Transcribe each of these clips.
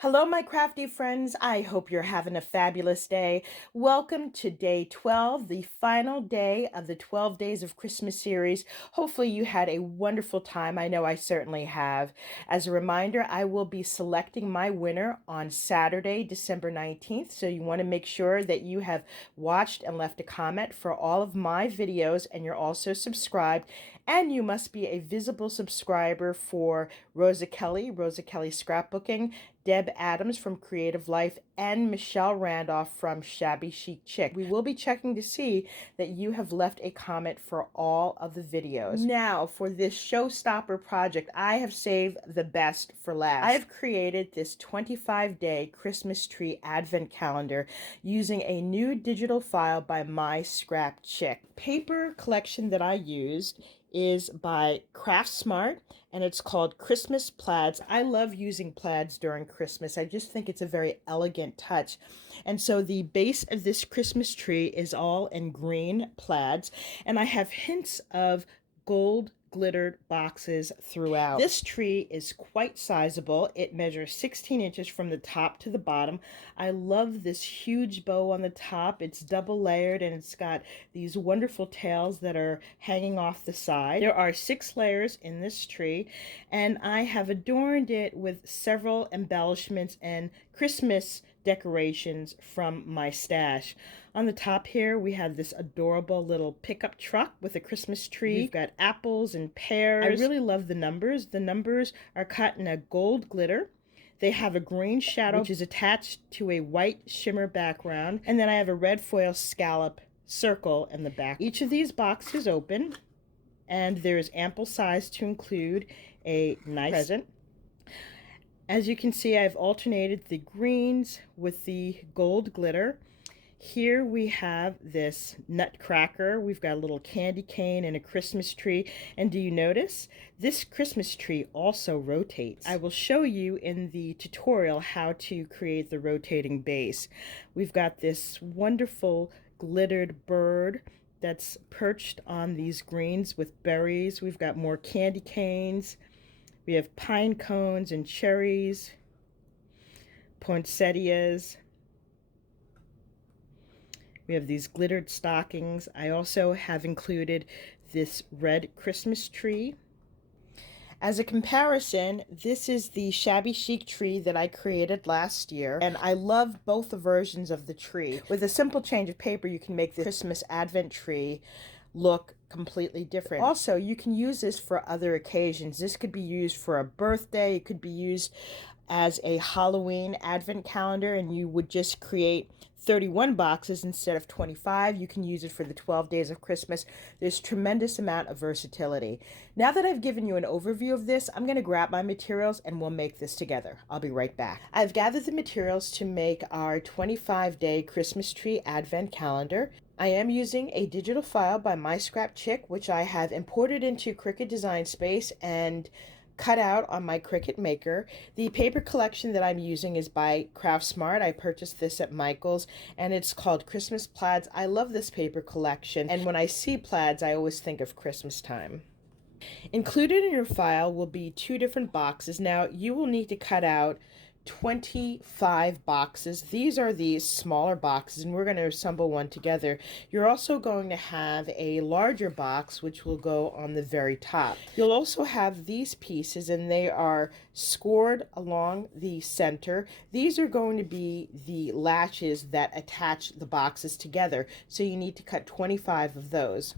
Hello, my crafty friends. I hope you're having a fabulous day. Welcome to day 12, the final day of the 12 Days of Christmas series. Hopefully you had a wonderful time. I know I certainly have. As a reminder, I will be selecting my winner on Saturday, December 19th. So you want to make sure that you have watched and left a comment for all of my videos, and you're also subscribed. And you must be a visible subscriber for Rosa Kelly Scrapbooking, Deb Adams from Creative Life, and Michelle Randolph from Shabby Chic Chick. We will be checking to see that you have left a comment for all of the videos. Now, for this showstopper project, I have saved the best for last. I have created this 25-day Christmas tree advent calendar using a new digital file by MYSCRAPCHICK. Paper collection that I used is by Craft Smart, and it's called Christmas Plaids. I love using plaids during Christmas. I just think it's a very elegant touch. And so the base of this Christmas tree is all in green plaids, and I have hints of gold glittered boxes throughout. This tree is quite sizable. It measures 16 inches from the top to the bottom. I love this huge bow on the top. It's double layered, and it's got these wonderful tails that are hanging off the side. There are 6 layers in this tree, and I have adorned it with several embellishments and Christmas decorations from my stash. On the top here, we have this adorable little pickup truck with a Christmas tree. We've got apples and pears. I really love the numbers. The numbers are cut in a gold glitter. They have a green shadow, which is attached to a white shimmer background. And then I have a red foil scallop circle in the back. Each of these boxes open, and there's ample size to include a nice present. As you can see, I've alternated the greens with the gold glitter. Here we have this nutcracker. We've got a little candy cane and a Christmas tree. And do you notice? This Christmas tree also rotates. I will show you in the tutorial how to create the rotating base. We've got this wonderful glittered bird that's perched on these greens with berries. We've got more candy canes. We have pine cones and cherries, poinsettias. We have these glittered stockings. I also have included this red Christmas tree. As a comparison, this is the Shabby Chic tree that I created last year, and I love both the versions of the tree. With a simple change of paper, you can make the Christmas Advent tree look completely different. Also, you can use this for other occasions. This could be used for a birthday. It could be used as a Halloween advent calendar, and you would just create 31 boxes instead of 25. You can use it for the 12 days of Christmas. There's tremendous amount of versatility. Now that I've given you an overview of this, I'm going to grab my materials and we'll make this together. I'll be right back. I've gathered the materials to make our 25-day Christmas tree advent calendar. I am using a digital file by MyScrapChick, which I have imported into Cricut Design Space and cut out on my Cricut Maker. The paper collection that I'm using is by Craft Smart. I purchased this at Michael's, and it's called Christmas Plaids. I love this paper collection, and when I see plaids, I always think of Christmas time. Included in your file will be 2 different boxes. Now, you will need to cut out 25 boxes. These are the smaller boxes, and we're going to assemble one together. You're also going to have a larger box, which will go on the very top. You'll also have these pieces, and they are scored along the center. These are going to be the latches that attach the boxes together, so you need to cut 25 of those.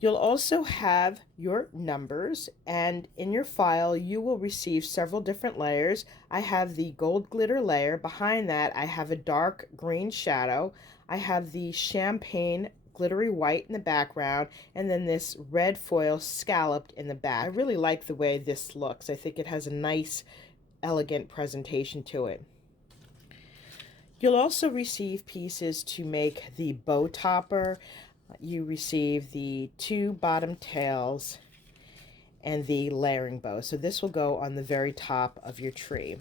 You'll also have your numbers, and in your file you will receive several different layers. I have the gold glitter layer. Behind that I have a dark green shadow. I have the champagne glittery white in the background, and then this red foil scalloped in the back. I really like the way this looks. I think it has a nice, elegant presentation to it. You'll also receive pieces to make the bow topper. You receive the 2 bottom tails and the layering bow. So this will go on the very top of your tree.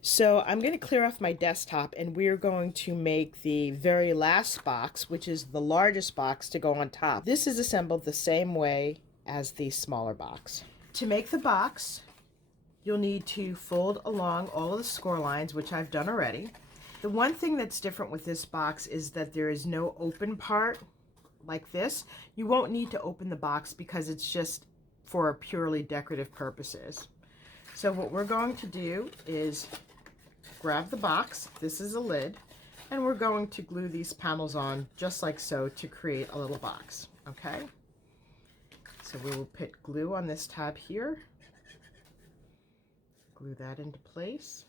So I'm going to clear off my desktop and we're going to make the very last box, which is the largest box, to go on top. This is assembled the same way as the smaller box. To make the box, you'll need to fold along all of the score lines, which I've done already. The one thing that's different with this box is that there is no open part like this. You won't need to open the box because it's just for purely decorative purposes. So what we're going to do is grab the box, this is a lid, and we're going to glue these panels on just like so to create a little box, okay? So we will put glue on this tab here, glue that into place.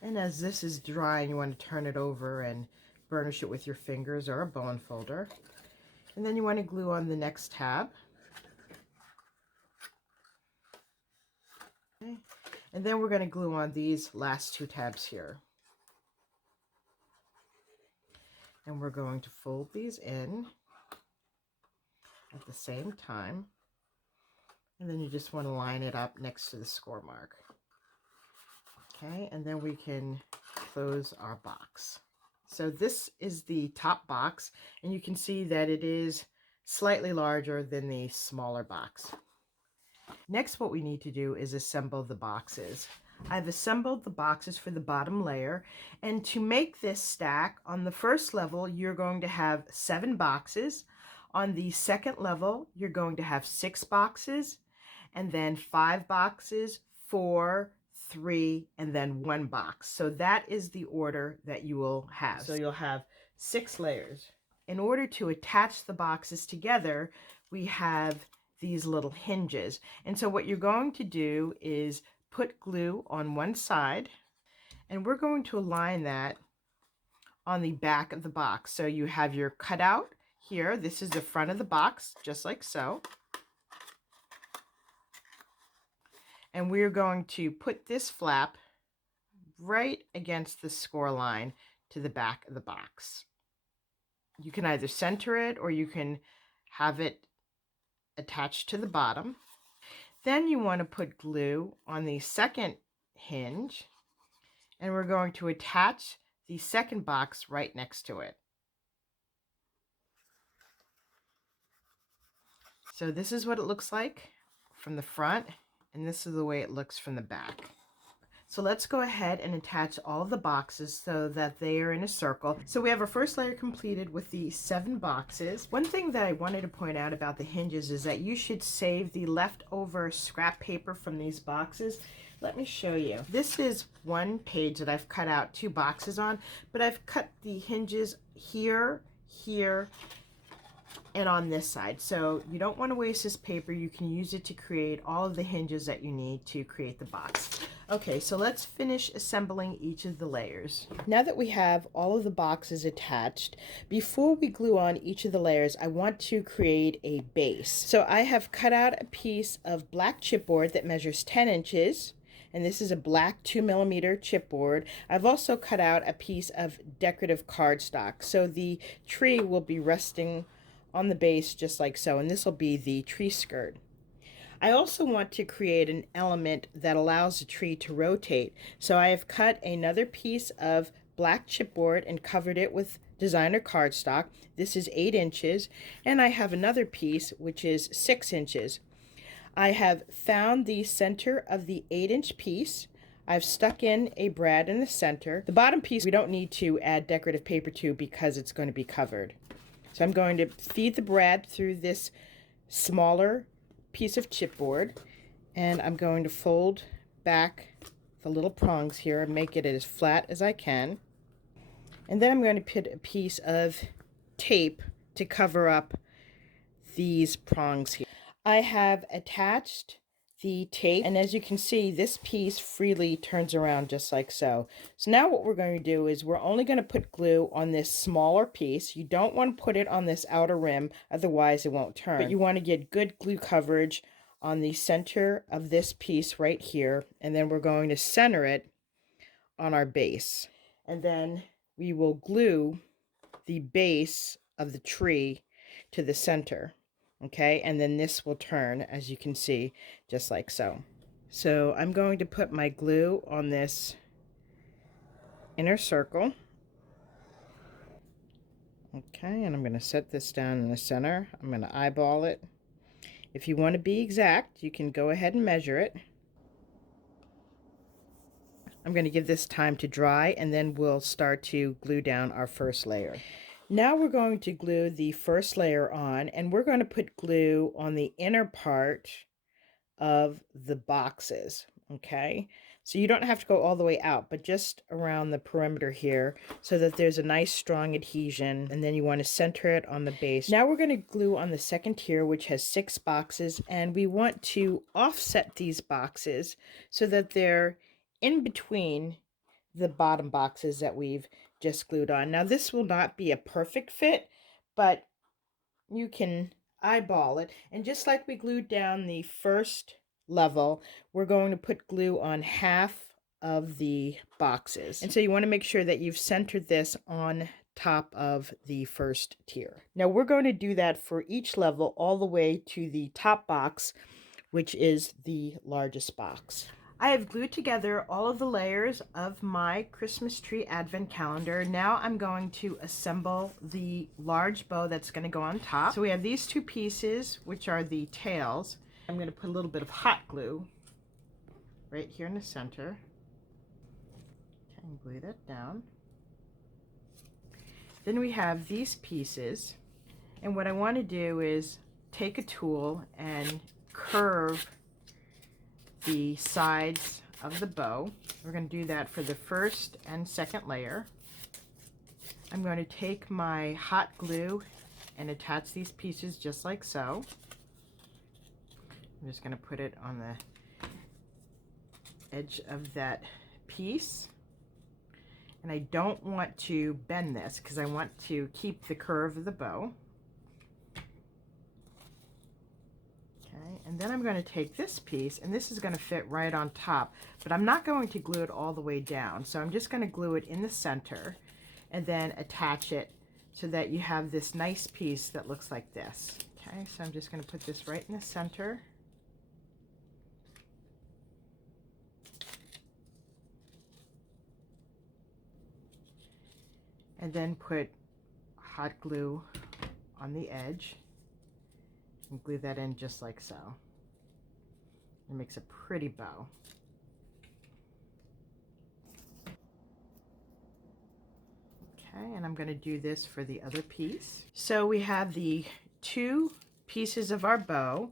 And as this is drying, you want to turn it over and burnish it with your fingers or a bone folder. And then you want to glue on the next tab. Okay. And then we're going to glue on these last two tabs here. And we're going to fold these in at the same time. And then you just want to line it up next to the score mark. Okay, and then we can close our box. So this is the top box, and you can see that it is slightly larger than the smaller box. Next, what we need to do is assemble the boxes. I've assembled the boxes for the bottom layer, and to make this stack, on the first level, you're going to have 7 boxes. On the second level, you're going to have 6 boxes, and then 5 boxes, 4, 3, and then 1 box. So that is the order that you will have. So you'll have 6 layers. In order to attach the boxes together, we have these little hinges. And so what you're going to do is put glue on one side, and we're going to align that on the back of the box. So you have your cutout here. This is the front of the box, just like so. And we're going to put this flap right against the score line to the back of the box. You can either center it or you can have it attached to the bottom. Then you want to put glue on the second hinge, and we're going to attach the second box right next to it. So this is what it looks like from the front, and this is the way it looks from the back. So let's go ahead and attach all of the boxes so that they are in a circle. So we have our first layer completed with the 7 boxes. One thing that I wanted to point out about the hinges is that you should save the leftover scrap paper from these boxes. Let me show you. This is one page that I've cut out 2 boxes on, but I've cut the hinges here, here, and on this side. So you don't want to waste this paper. You can use it to create all of the hinges that you need to create the box. Okay, so let's finish assembling each of the layers. Now that we have all of the boxes attached, before we glue on each of the layers, I want to create a base. So I have cut out a piece of black chipboard that measures 10 inches. And this is a black 2mm chipboard. I've also cut out a piece of decorative cardstock. So the tree will be resting on the base just like so, and this will be the tree skirt. I also want to create an element that allows the tree to rotate. So I have cut another piece of black chipboard and covered it with designer cardstock. This is 8 inches, and I have another piece which is 6 inches. I have found the center of the 8-inch piece. I've stuck in a brad in the center. The bottom piece we don't need to add decorative paper to because it's going to be covered. So I'm going to feed the brad through this smaller piece of chipboard, and I'm going to fold back the little prongs here and make it as flat as I can. And then I'm going to put a piece of tape to cover up these prongs here. I have attached the tape, and as you can see, this piece freely turns around just like so. So now what we're going to do is we're only going to put glue on this smaller piece. You don't want to put it on this outer rim, otherwise it won't turn. But you want to get good glue coverage on the center of this piece right here, and then we're going to center it on our base. And then we will glue the base of the tree to the center. Okay, and then this will turn, as you can see, just like so. So I'm going to put my glue on this inner circle. Okay, and I'm going to set this down in the center. I'm going to eyeball it. If you want to be exact, you can go ahead and measure it. I'm going to give this time to dry, and then we'll start to glue down our first layer. Now we're going to glue the first layer on, and we're going to put glue on the inner part of the boxes, okay? So you don't have to go all the way out, but just around the perimeter here so that there's a nice strong adhesion, and then you want to center it on the base. Now we're going to glue on the second tier, which has 6 boxes, and we want to offset these boxes so that they're in between the bottom boxes that we've just glued on. Now this will not be a perfect fit, but you can eyeball it. And just like we glued down the first level, we're going to put glue on half of the boxes. And so you want to make sure that you've centered this on top of the first tier. Now we're going to do that for each level all the way to the top box, which is the largest box. I have glued together all of the layers of my Christmas tree advent calendar. Now I'm going to assemble the large bow that's going to go on top. So we have these 2 pieces, which are the tails. I'm going to put a little bit of hot glue right here in the center. Okay, and glue that down. Then we have these pieces, and what I want to do is take a tool and curve the sides of the bow. We're going to do that for the first and second layer. I'm going to take my hot glue and attach these pieces just like so. I'm just going to put it on the edge of that piece. And I don't want to bend this because I want to keep the curve of the bow. Okay, and then I'm going to take this piece, and this is going to fit right on top, but I'm not going to glue it all the way down. So I'm just going to glue it in the center and then attach it so that you have this nice piece that looks like this. Okay, so I'm just going to put this right in the center. And then put hot glue on the edge and glue that in just like so. It makes a pretty bow. Okay, and I'm going to do this for the other piece. So we have the 2 pieces of our bow.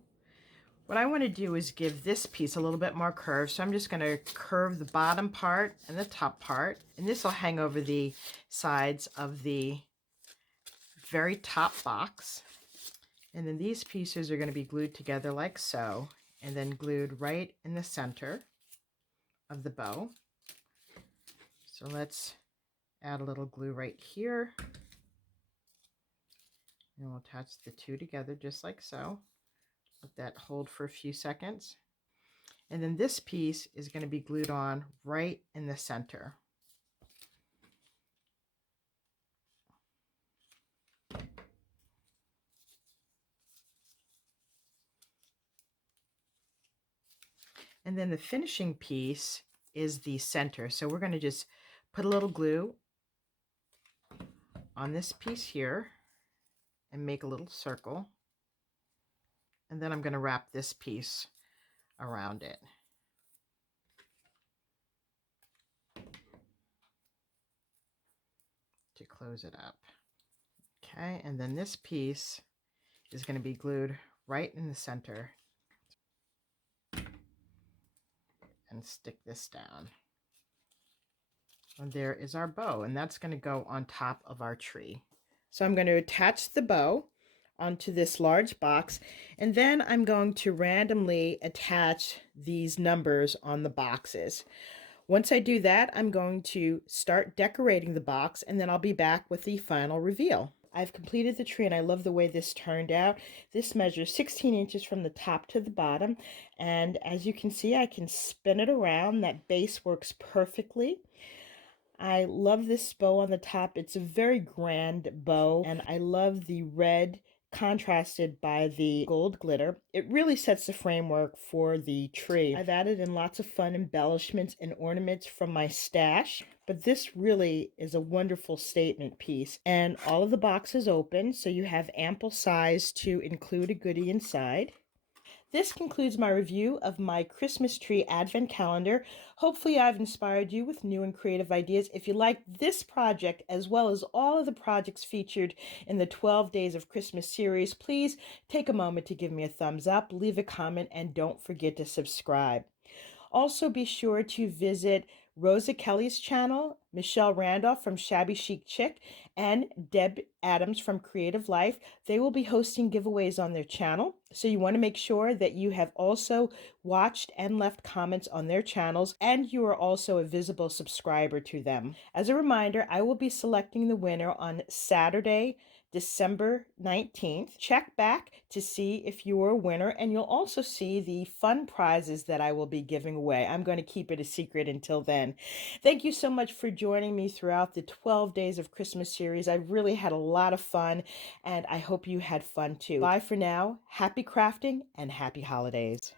What I want to do is give this piece a little bit more curve, so I'm just going to curve the bottom part and the top part, and this will hang over the sides of the very top box. And then these pieces are going to be glued together like so, and then glued right in the center of the bow. So let's add a little glue right here, and we'll attach the 2 together just like so. Let that hold for a few seconds. And then this piece is going to be glued on right in the center. And then the finishing piece is the center. So we're going to just put a little glue on this piece here and make a little circle. And then I'm going to wrap this piece around it. To close it up. Okay, and then this piece is going to be glued right in the center. And stick this down. And there is our bow, and that's going to go on top of our tree. So I'm going to attach the bow onto this large box, and then I'm going to randomly attach these numbers on the boxes. Once I do that, I'm going to start decorating the box, and then I'll be back with the final reveal. I've completed the tree, and I love the way this turned out. This measures 16 inches from the top to the bottom, and as you can see, I can spin it around. That base works perfectly. I love this bow on the top. It's a very grand bow, and I love the red contrasted by the gold glitter. It really sets the framework for the tree. I've added in lots of fun embellishments and ornaments from my stash, but this really is a wonderful statement piece. And all of the boxes open, so you have ample size to include a goodie inside. This concludes my review of my Christmas tree advent calendar. Hopefully I've inspired you with new and creative ideas. If you like this project as well as all of the projects featured in the 12 Days of Christmas series, please take a moment to give me a thumbs up, leave a comment, and don't forget to subscribe. Also, be sure to visit Rosa Kelly's channel, Michelle Randolph from Shabby Chic Chick, and Deb Adams from Creative Life. They will be hosting giveaways on their channel, so you want to make sure that you have also watched and left comments on their channels, and you are also a visible subscriber to them. As a reminder, I will be selecting the winner on Saturday, December 19th. Check back to see if you are a winner, and you'll also see the fun prizes that I will be giving away. I'm going to keep it a secret until then. Thank you so much for joining me throughout the 12 Days of Christmas series. I really had a lot of fun, and I hope you had fun too. Bye for now. Happy crafting and happy holidays.